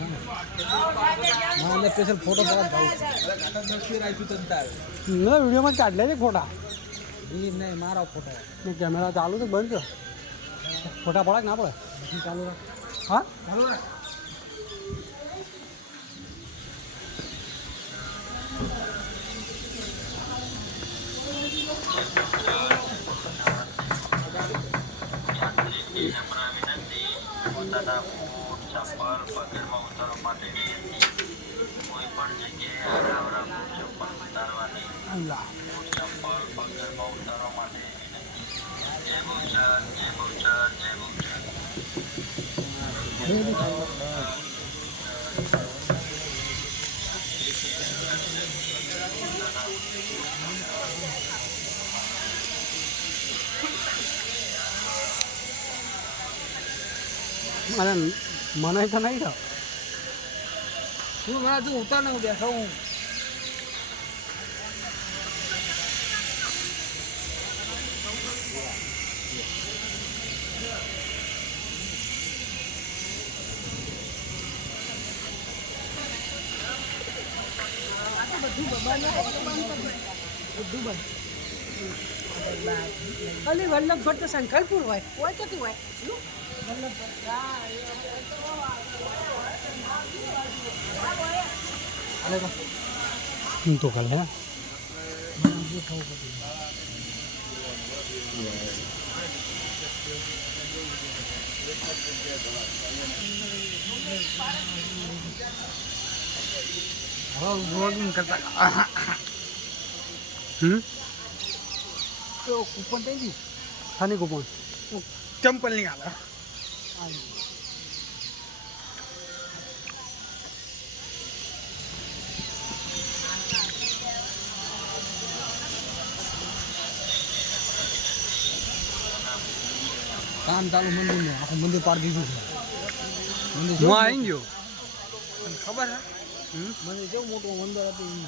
હા એટલે special photo પાડવા જાઉં ના વિડીયોમાં કાઢ લેજે ફોટા. એ નહીં મારો ફોટો. નહીં કેમેરા ચાલુ છે બંધ છે? ફોટા પડાય ના પડે ચાલુ રાખ હા? ચાલુ રાખ ચપ્પલ પગરમાં ઉતારવા માટેની કોઈ પણ જગ્યાએ આડાવડા બૂટ ચપ્પલ ઉતારવાની અલ્લા બૂટ ચપ્પલ પગરમાં ઉતારવા માટે જય બહુચર જય બહુચર જય બહુચર અને મને તો નહીં થાય તું મારા તું ઉતાર ને હું બેઠો હું. અલી વલ્લભ ભટ્ટ સંકલ્પુર હોય. હોય તો તું હોય. હું તો કાલે હે હવે વ્લોગિંગ કરતા હમ તો કૂપન થઈ ગયું ખાની કૂપન ચંપલ ની હાલે કામ ચાલુ મંદિરનું આખું મંદિર પાડી દીધું છે. મંદિર હું આવી ગયો? તને ખબર હે મંદિર જેવું મોટું મંદિર હતું એમ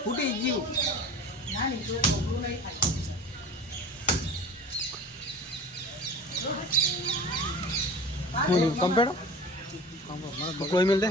ફૂટી ગયું હું કમ્પ્યુટર કોઈ મિલ દે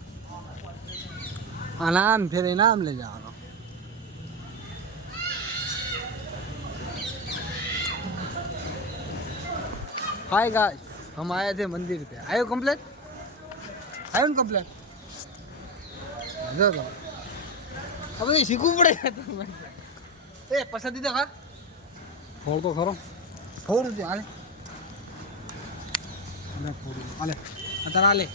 અને આમ ફેરીને આમ લઈ જવાનો. હાય ગાય હમ આયા છે મંદિર પે. આવ્યો કમ્પ્લેટ આવ્યું ને કમ્પ્લેટ જો તમે આ બધું શીખવું પડે તમે એ પસાદ દીધા ખા ફોડ તો ખરો. ફોડ છે હાલે. ફોડ હાલે. અત્યારે હાલે.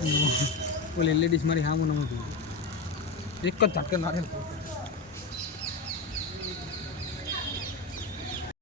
ઓલી લેડીઝ મારી સામું નમતું એક જ ઝટકે નાખે